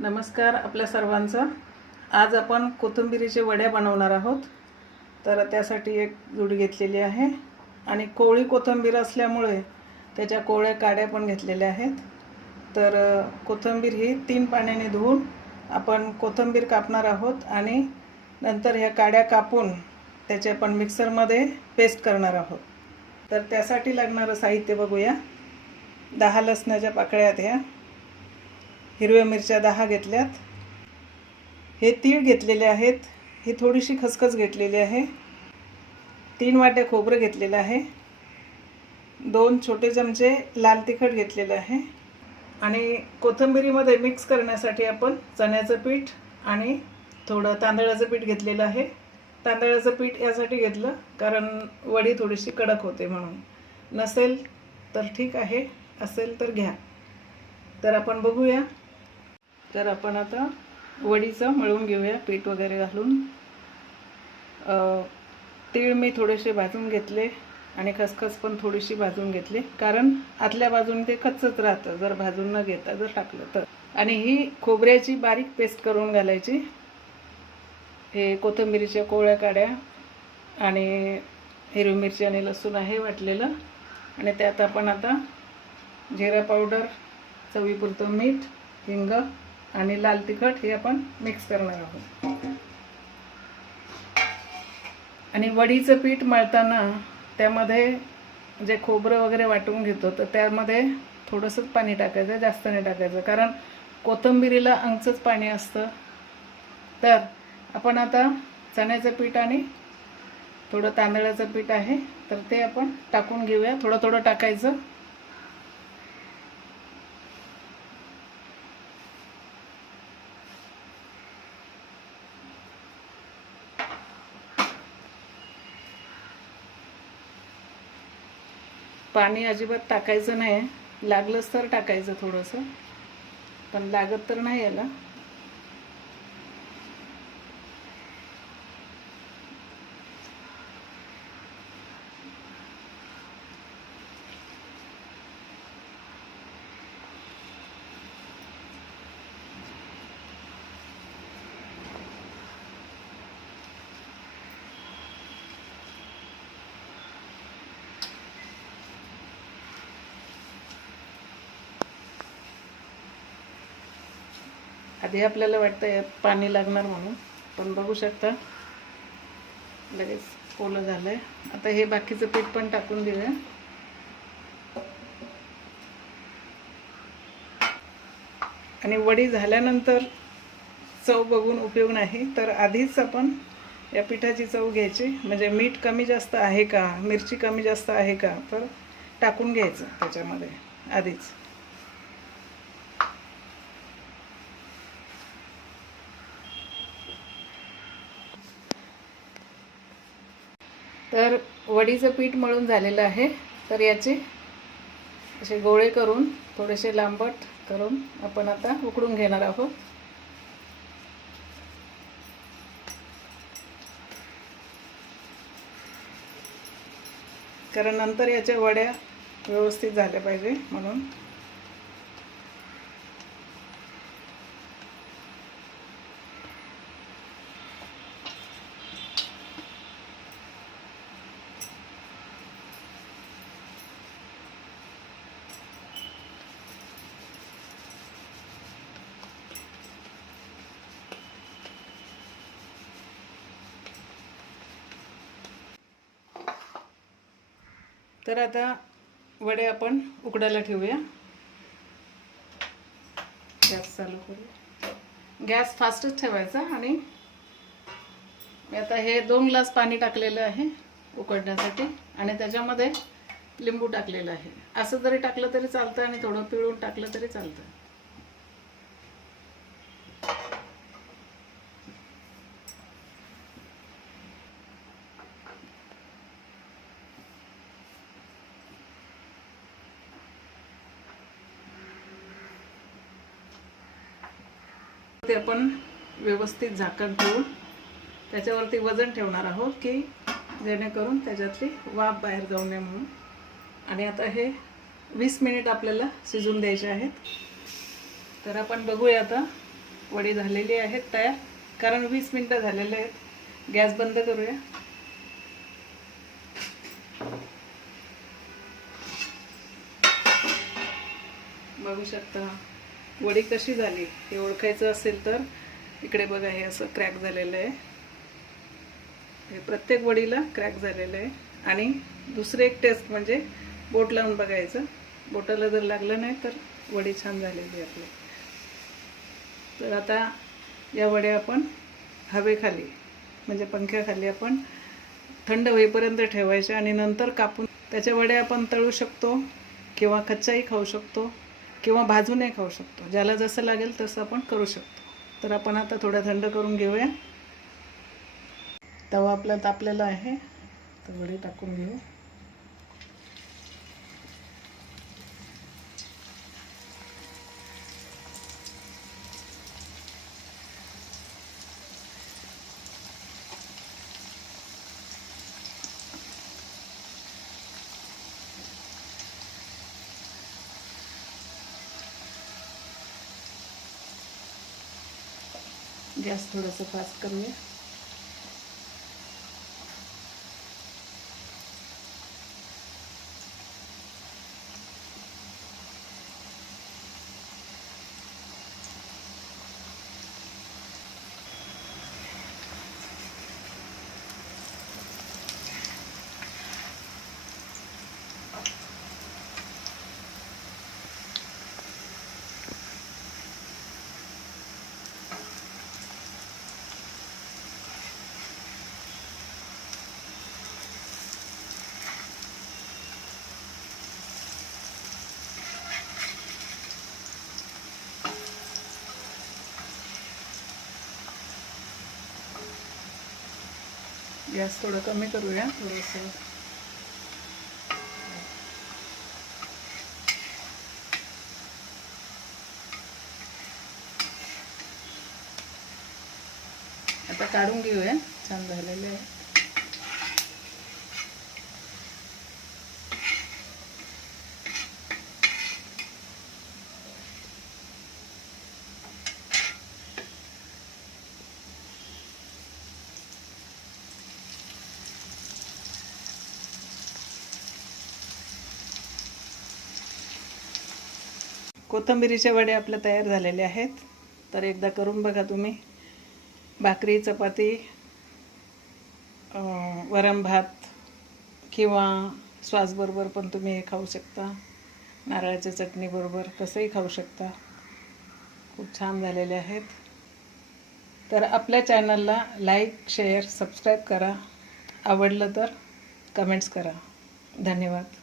नमस्कार आपल्या सर्वांचं. आज आपण कोथिंबिरीचे वड्या बनवणार आहोत. तर त्यासाठी एक जुडी घेतलेली आहे. आणि कोळी कोथिंबीर असल्यामुळे त्याच्या कोळ्या काड्या पण घेतलेल्या आहेत. तर कोथिंबीर ही तीन पाण्याने धुवून आपण कोथिंबीर कापणार आहोत आणि नंतर ह्या काड्या कापून त्याचे आपण मिक्सरमध्ये पेस्ट करणार आहोत. तर त्यासाठी लागणारं साहित्य बघूया. दहा लसणाच्या पाकळ्यात ह्या. हिरव्या मिरच्या दहा घेतल्यात. हे तीळ घेतलेले आहेत. ही थोडीशी खसखस घेतलेली आहे. तीन वाट्या खोबरं घेतलेलं आहे. दोन छोटे चमचे लाल तिखट घेतलेलं आहे. आणि कोथिंबिरीमध्ये मिक्स करण्यासाठी आपण चण्याचं पीठ आणि थोडं तांदळाचं पीठ घेतलेलं आहे. तांदळाचं पीठ यासाठी घेतलं कारण वडी थोडीशी कडक होते म्हणून. नसेल तर ठीक आहे असेल तर घ्या. तर आपण बघूया. तर आपण आता वडीचं मळून घेऊया पीठ वगैरे घालून. तीळ मी थोडेसे भाजून घेतले आणि खसखस पण थोडीशी भाजून घेतली. कारण आतल्या बाजूने ते कच्चच राहतं जर भाजून न घेता जर टाकलं तर. आणि ही खोबऱ्याची बारीक पेस्ट करून घालायची. हे कोथिंबिरीच्या कोवळ्या काड्या आणि हिरवी मिरची आणि लसूण आहे वाटलेलं. आणि त्यात आपण आता जिरा पावडर चवीपुरतं मीठ हिंग आणि लाल तिखट हे आपण मिक्स करणार आहोत. आणि वडीचं पीठ मळताना त्यामध्ये जे खोबरं वगैरे वाटून घेतो तर त्यामध्ये थोडंसंच पाणी टाकायचं जास्त नाही टाकायचं. कारण कोथंबिरीला अंगचंच पाणी असतं. तर आपण आता चण्याचं पीठ आणि थोडं तांदळाचं पीठ आहे तर ते आपण टाकून घेऊया. थोडं थोडं टाकायचं. पाणी अजिबात टाकायचं नाही लागलंच तर टाकायचं थोडंसं. पण लागत तर नाही याला. आधी आपल्याला वाटतं पाणी लागणार म्हणून पण बघू शकता. लगेच ओलं झालंय. आता हे बाकीचं पीठ पण टाकून देऊया. आणि वडी झाल्यानंतर चव बघून उपयोग नाही तर आधीच आपण या पिठाची चव घ्यायची. म्हणजे मीठ कमी जास्त आहे का मिरची कमी जास्त आहे का तर टाकून घ्यायचं त्याच्यामध्ये आधीच. तर वडीचं पीठ मळून झालेलं आहे. तर याचे असे गोळे करून थोडेसे लांबट करून आपण आता उकडून घेणार आहोत. कारण नंतर याच्या वड्या व्यवस्थित झाल्या पाहिजे म्हणून. तर आता वडे आपण उकडायला ठेवूया. गॅस चालू करू. गॅस फास्टच ठेवायचा आणि मी आता हे दोन ग्लास पाणी टाकलेलं आहे उकडण्यासाठी आणि त्याच्यामध्ये लिंबू टाकलेलं आहे. असं जरी टाकलं तरी चालतं आणि थोडं पिळून टाकलं तरी चालतं. ते आपण व्यवस्थित झाकण ठेवून त्याच्यावरती वजन ठेवणार आहोत की जेणेकरून त्याच्यातली वाफ बाहेर जाऊ नये म्हणून. आणि आता हे वीस मिनिट आपल्याला शिजून द्यायचे आहेत. तर आपण बघूया आता वडी झालेली आहेत तयार. कारण वीस मिनटं झालेले आहेत. गॅस बंद करूया. बघू शकता. वडी कशी झाली हे ओळखायचं असेल तर इकडे बघा हे असं क्रॅक झालेलं आहे. हे प्रत्येक वडीला क्रॅक झालेलं आहे. आणि दुसरे एक टेस्ट म्हणजे बोट लावून बघायचं. बोटाला जर लागलं नाही तर वडी छान झालेली आहे आपली. तर आता या वड्या आपण हवेखाली म्हणजे पंख्याखाली आपण थंड होईपर्यंत ठेवायच्या आणि नंतर कापून त्याच्या वड्या आपण तळू शकतो किंवा कच्चाही खाऊ शकतो. किंवा भाजूनही खाऊ शकतो. ज्याला जसं लागेल तसं आपण करू शकतो. तर आपण आता थोडं थंड करून घेऊया. तवा आपला तापलेला आहे. तर वडी टाकून घेऊ. गॅस थोडंसं फास्ट करूया. गॅस थोडं कमी करूया. थोडंसं. आता काढून घेऊया. छान झालेलं आहे. कोथिंबिरीचे वडे आपले तयार झालेले आहेत. तर एकदा करून बघा तुम्ही. भाकरी चपाती वरम वरण भात किंवा श्वासबरोबर पण तुम्ही हे खाऊ शकता. नारळाच्या चटणीबरोबर तसंही खाऊ शकता. खूप छान झालेले आहेत. तर आपल्या चॅनलला लाईक शेअर सबस्क्राईब करा. आवडलं तर कमेंट्स करा. धन्यवाद.